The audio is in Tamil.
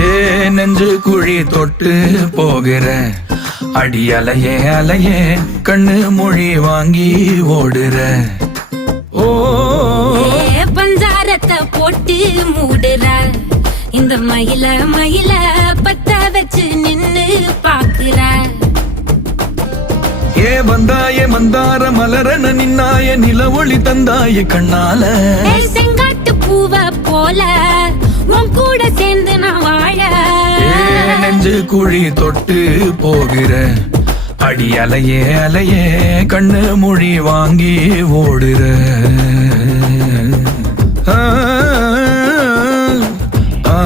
ஏ நெஞ்சு குழி தொட்டு போகிற அடி அலையே அலையே கண்ணு மொழி வாங்கி ஓடுற. ஓ பஞ்சாரத்தை போட்டு மூடுற இந்த மயில மயில பத்த வச்சு நின்னு பாக்குற. ஏ வந்தாய மந்தார மலரன நின்னாய நில ஒளி தந்தாய கண்ணால. செங்காட்டு பூவ போல உன் கூட சேர்ந்து நான் வாழ. நெஞ்சு குழி தொட்டு போகிற அடி அலையே அலையே கண்ணு மொழி வாங்கி ஓடுற. ஆ ஆ